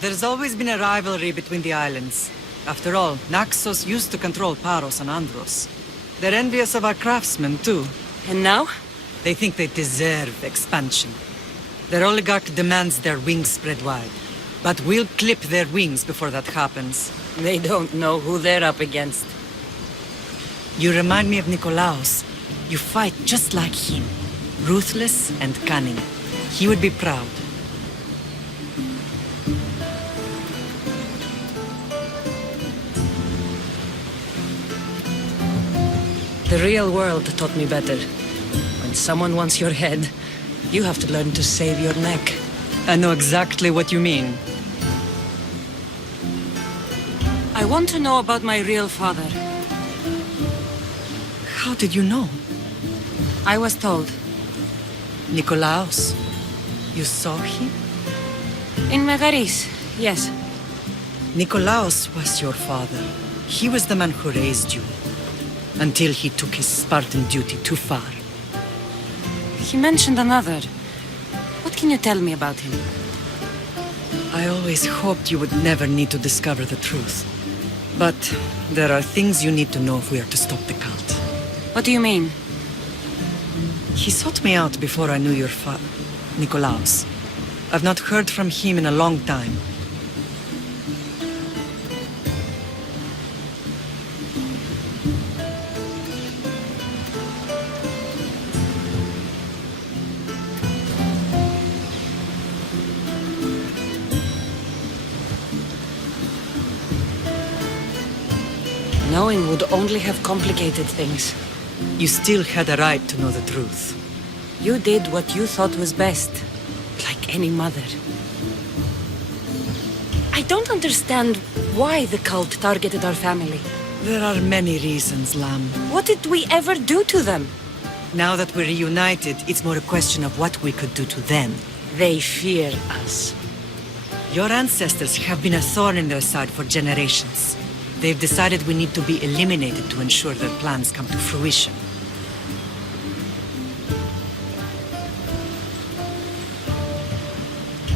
There's always been a rivalry between the islands. After all, Naxos used to control Paros and Andros. They're envious of our craftsmen, too. And now? They think they deserve expansion. Their oligarch demands their wings spread wide. But we'll clip their wings before that happens. They don't know who they're up against. You remind me of Nikolaos. You fight just like him. Ruthless and cunning. He would be proud. The real world taught me better. When someone wants your head, you have to learn to save your neck. I know exactly what you mean. I want to know about my real father. How did you know? I was told. Nikolaos. You saw him? In Megaris, yes. Nikolaos was your father. He was the man who raised you. Until he took his Spartan duty too far. He mentioned another. What can you tell me about him? I always hoped you would never need to discover the truth. But there are things you need to know if we are to stop the cult. What do you mean? He sought me out before I knew your Nikolaos. I've not heard from him in a long time. Knowing would only have complicated things. You still had a right to know the truth. You did what you thought was best. Like any mother. I don't understand why the cult targeted our family. There are many reasons, Lam. What did we ever do to them? Now that we're reunited, it's more a question of what we could do to them. They fear us. Your ancestors have been a thorn in their side for generations. They've decided we need to be eliminated to ensure their plans come to fruition.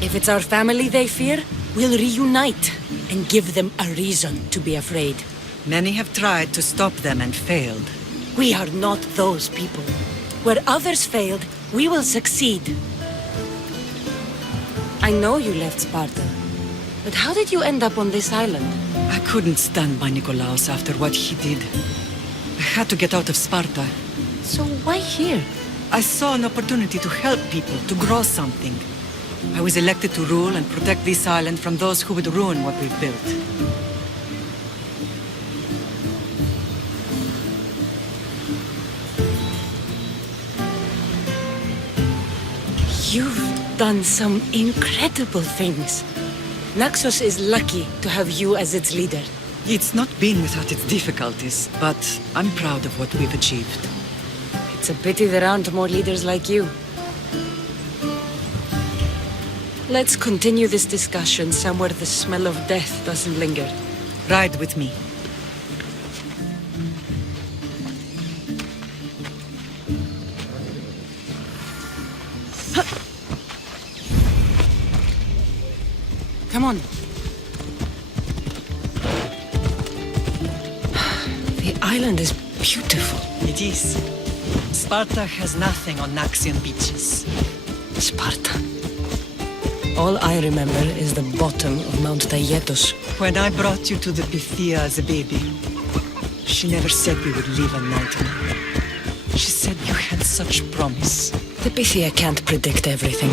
If it's our family they fear, we'll reunite and give them a reason to be afraid. Many have tried to stop them and failed. We are not those people. Where others failed, we will succeed. I know you left Sparta, but how did you end up on this island? I couldn't stand by Nikolaos after what he did. I had to get out of Sparta. So why here? I saw an opportunity to help people, to grow something. I was elected to rule and protect this island from those who would ruin what we've built. You've done some incredible things. Naxos is lucky to have you as its leader. It's not been without its difficulties, but I'm proud of what we've achieved. It's a pity there aren't more leaders like you. Let's continue this discussion somewhere the smell of death doesn't linger. Ride with me. Come on. The island is beautiful. It is. Sparta has nothing on Naxian beaches. Sparta. All I remember is the bottom of Mount Taygetos. When I brought you to the Pythia as a baby, she never said we would live a nightmare. She said you had such promise. The Pythia can't predict everything.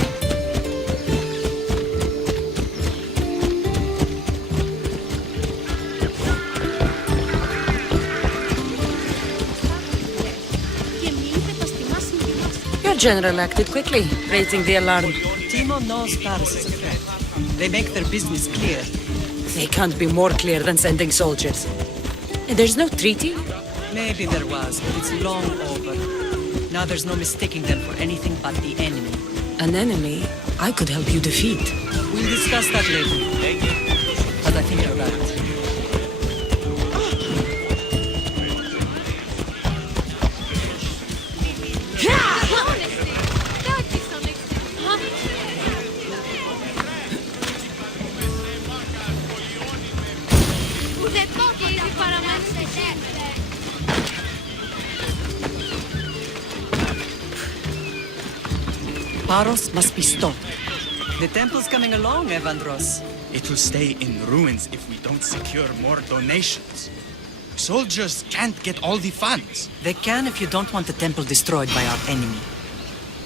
Your general acted quickly, raising the alarm. Timo knows Paris is a threat. They make their business clear. They can't be more clear than sending soldiers. And there's no treaty? Maybe there was, but it's long over. Now there's no mistaking them for anything but the enemy. An enemy I could help you defeat. We'll discuss that later. But I think you're right. Paros must be stopped. The temple's coming along, Evandros. It will stay in ruins if we don't secure more donations. Soldiers can't get all the funds. They can if you don't want the temple destroyed by our enemy.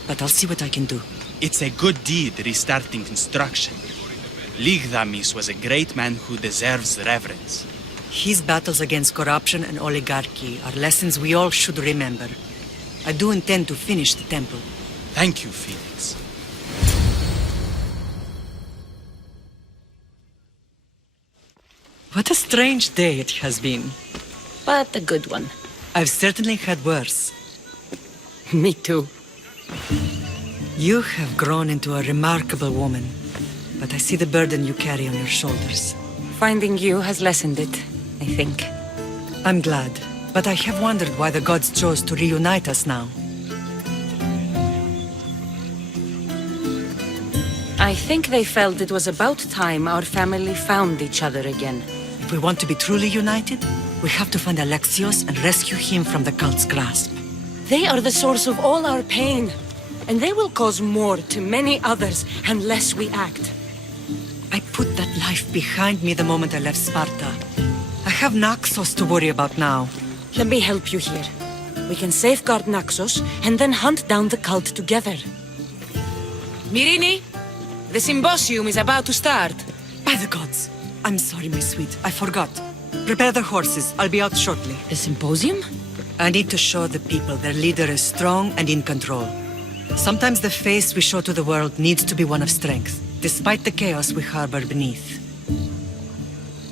But I'll see what I can do. It's a good deed restarting construction. Ligdamis was a great man who deserves reverence. His battles against corruption and oligarchy are lessons we all should remember. I do intend to finish the temple. Thank you, Phoenix. What a strange day it has been. But a good one. I've certainly had worse. Me too. You have grown into a remarkable woman, but I see the burden you carry on your shoulders. Finding you has lessened it, I think. I'm glad, but I have wondered why the gods chose to reunite us now. I think they felt it was about time our family found each other again. If we want to be truly united, we have to find Alexios and rescue him from the cult's grasp. They are the source of all our pain, and they will cause more to many others unless we act. I put that life behind me the moment I left Sparta. I have Naxos to worry about now. Let me help you here. We can safeguard Naxos and then hunt down the cult together. Mirini, the symposium is about to start. By the gods! I'm sorry, my sweet. I forgot. Prepare the horses. I'll be out shortly. The symposium? I need to show the people their leader is strong and in control. Sometimes the face we show to the world needs to be one of strength, despite the chaos we harbor beneath.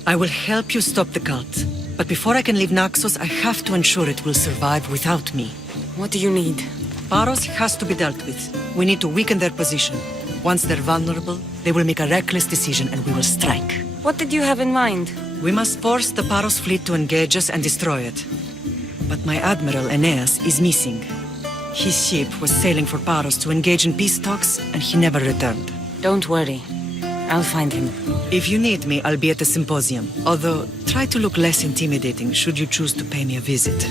I will help you stop the cult, but before I can leave Naxos, I have to ensure it will survive without me. What do you need? Paros has to be dealt with. We need to weaken their position. Once they're vulnerable, they will make a reckless decision and we will strike. What did you have in mind? We must force the Paros fleet to engage us and destroy it. But my admiral, Aeneas, is missing. His ship was sailing for Paros to engage in peace talks, and he never returned. Don't worry. I'll find him. If you need me, I'll be at the symposium. Although, try to look less intimidating should you choose to pay me a visit.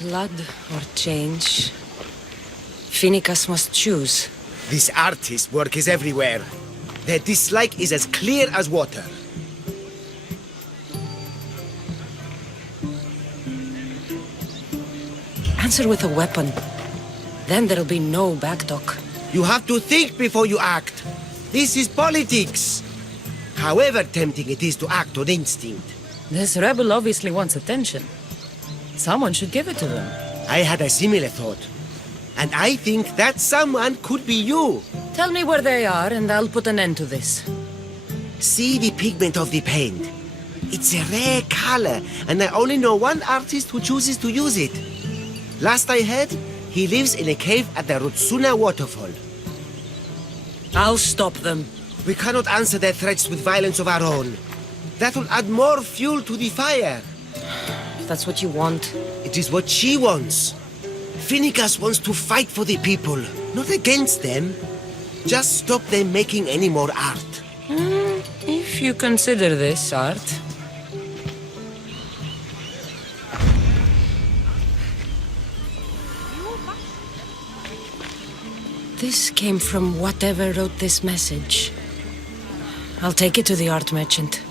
Blood or change? Phoenicus must choose. This artist's work is everywhere. Their dislike is as clear as water. Answer with a weapon. Then there'll be no backtalk. You have to think before you act. This is politics. However tempting it is to act on instinct. This rebel obviously wants attention. Someone should give it to them. I had a similar thought. And I think that someone could be you. Tell me where they are and I'll put an end to this. See the pigment of the paint. It's a rare color, and I only know one artist who chooses to use it. Last I heard, he lives in a cave at the Rutsuna waterfall. I'll stop them. We cannot answer their threats with violence of our own. That will add more fuel to the fire. If that's what you want. It is what she wants. Phoenicus wants to fight for the people, not against them. Just stop them making any more art. If you consider this art. This came from whatever wrote this message. I'll take it to the art merchant.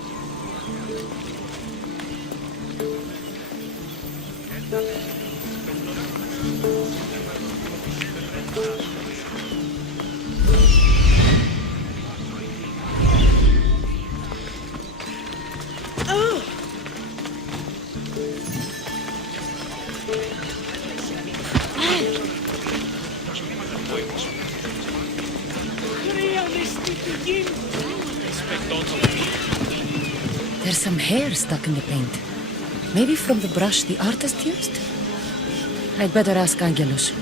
There's some hair stuck in the paint. Maybe from the brush the artist used? I'd better ask Angelus.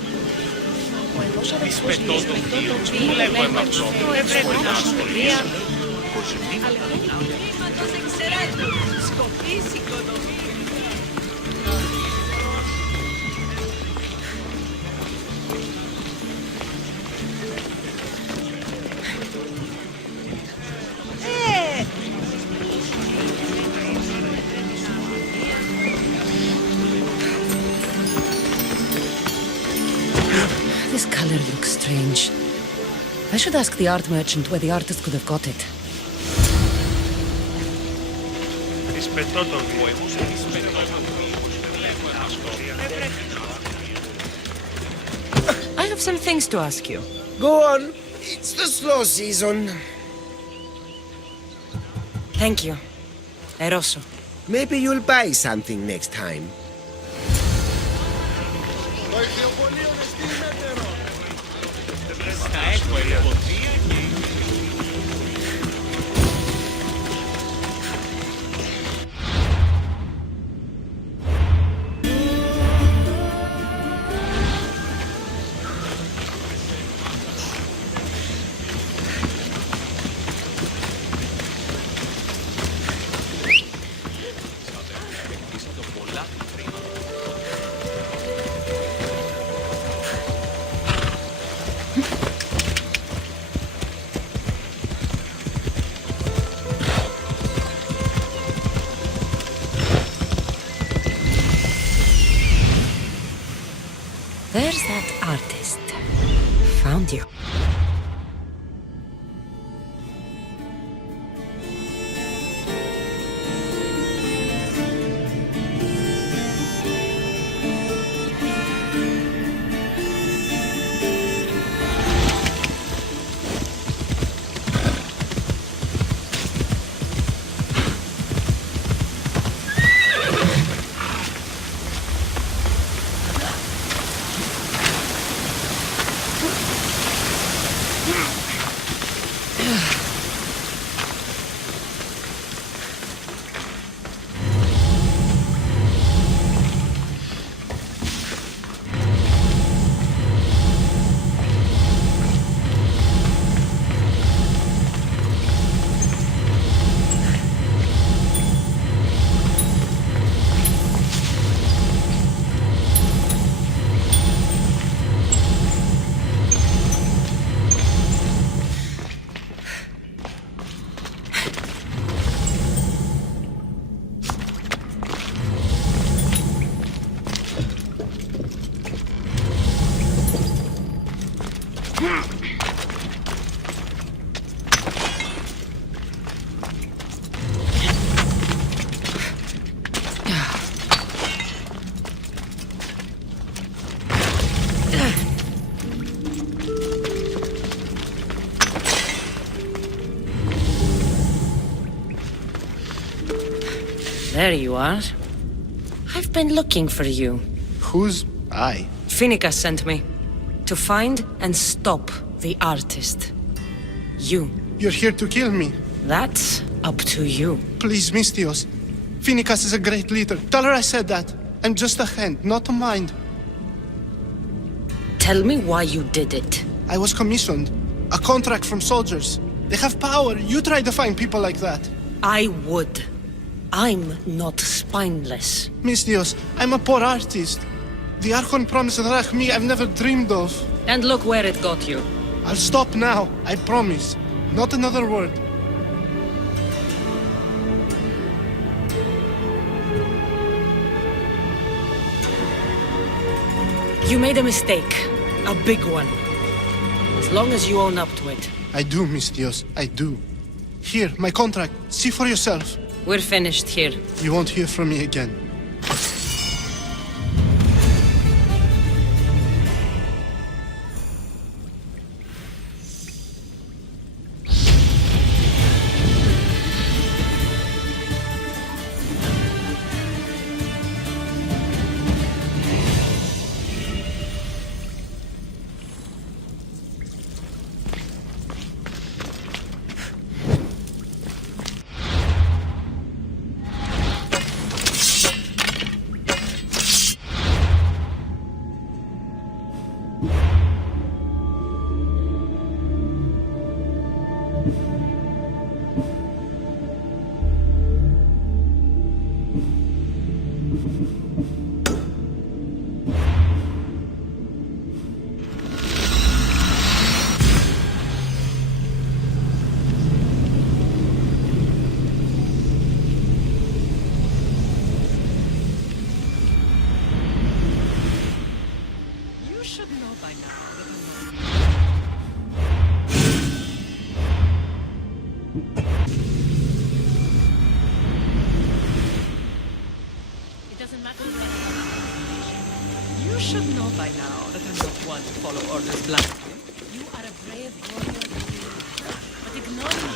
This color looks strange. I should ask the art merchant where the artist could have got it. I have some things to ask you. Go on. It's the slow season. Thank you. Eroso. Maybe you'll buy something next time. There's that artist. Found you. There you are. I've been looking for you. Who's I? Phoenica sent me. To find and stop the artist. You. You're here to kill me. That's up to you. Please, Mystios. Phoenicus is a great leader. Tell her I said that. I'm just a hand, not a mind. Tell me why you did it. I was commissioned. A contract from soldiers. They have power. You try to find people like that. I would. I'm not spineless. Mystios, I'm a poor artist. The Archon promised Rachmi I've never dreamed of. And look where it got you. I'll stop now, I promise. Not another word. You made a mistake. A big one. As long as you own up to it. I do, Mystios, I do. Here, my contract. See for yourself. We're finished here. You won't hear from me again. You should know by now that I'm not one to follow orders blindly. You are a brave warrior, but ignoring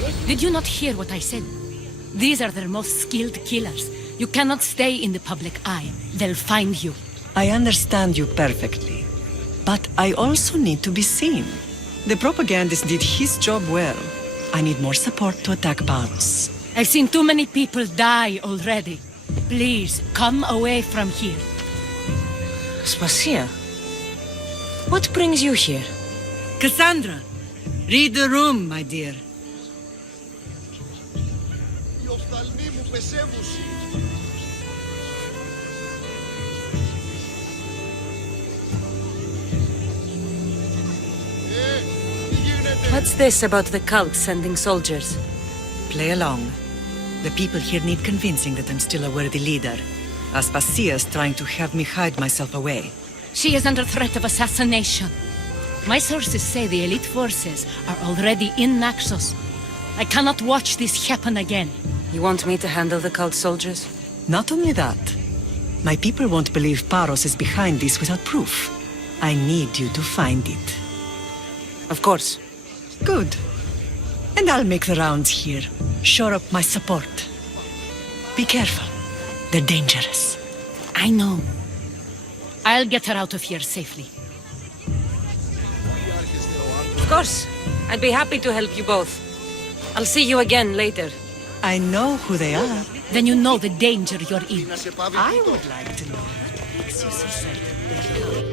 this. Did you not hear what I said? These are their most skilled killers. You cannot stay in the public eye. They'll find you. I understand you perfectly. But I also need to be seen. The propagandist did his job well. I need more support to attack Paros. I've seen too many people die already. Please, come away from here. Spacia. What brings you here? Cassandra, read the room, my dear. What's this about the cult sending soldiers? Play along. The people here need convincing that I'm still a worthy leader. Aspasia's trying to have me hide myself away. She is under threat of assassination. My sources say the elite forces are already in Naxos. I cannot watch this happen again. You want me to handle the cult soldiers? Not only that, my people won't believe Paros is behind this without proof. I need you to find it. Of course. Good. And I'll make the rounds here. Shore up my support. Be careful. They're dangerous. I know. I'll get her out of here safely. Of course. I'd be happy to help you both. I'll see you again later. I know who they are. Then you know the danger you're in. I would like to know what makes you so certain they'll come.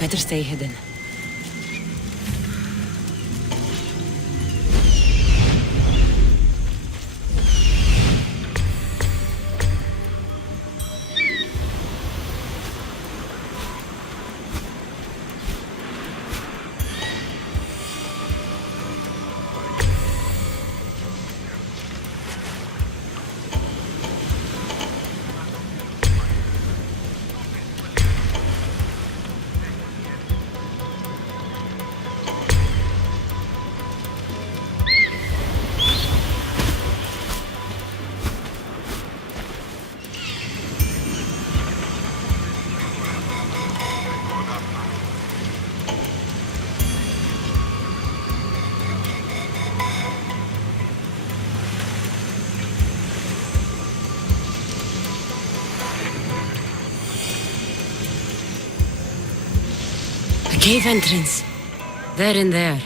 Better stay hidden. Cave entrance. They're in there.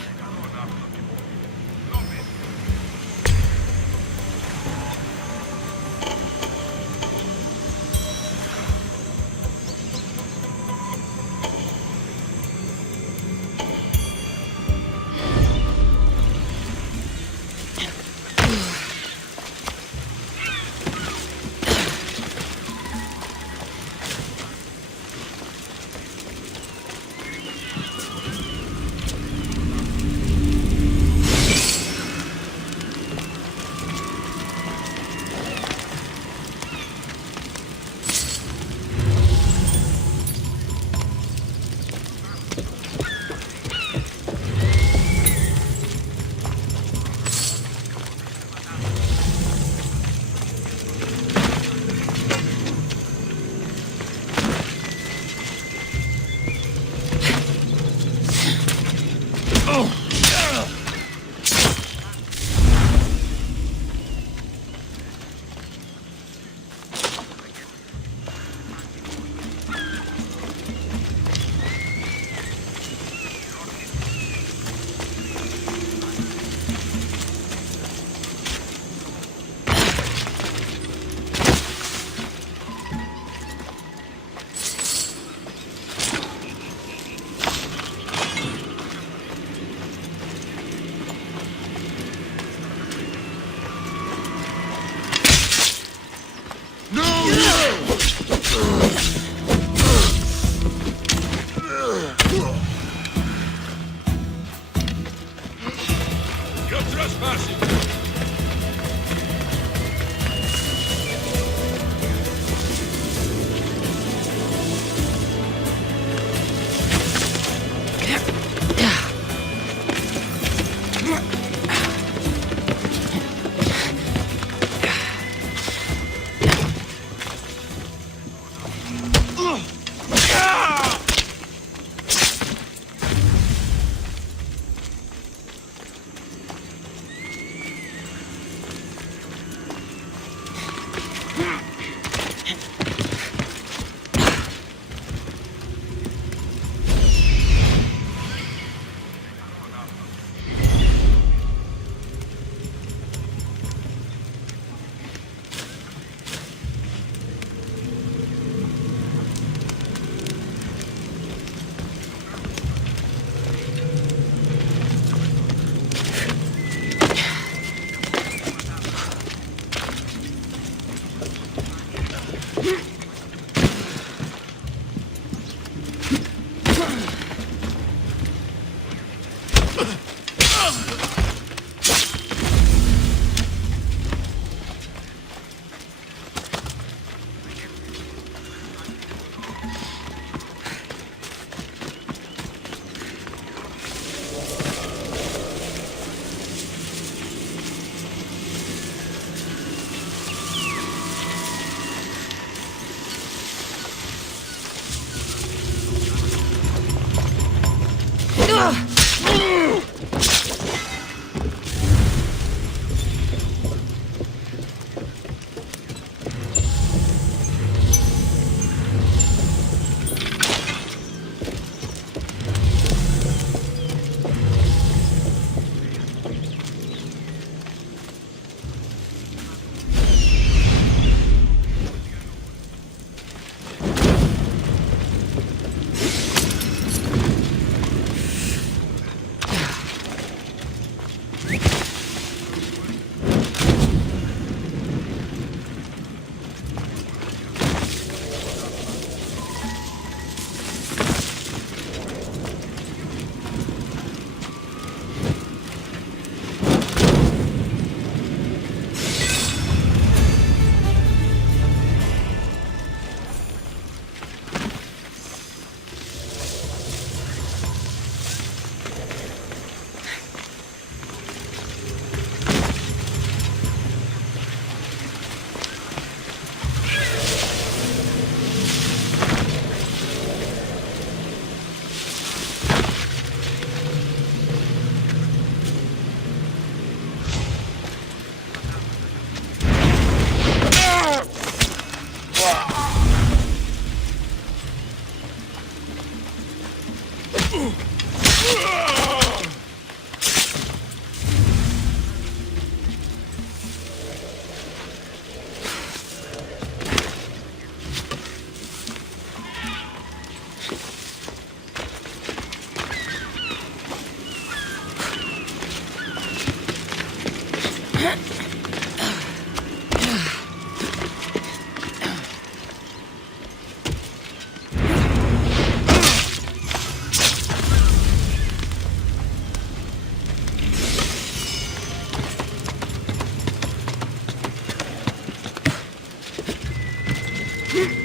Ugh.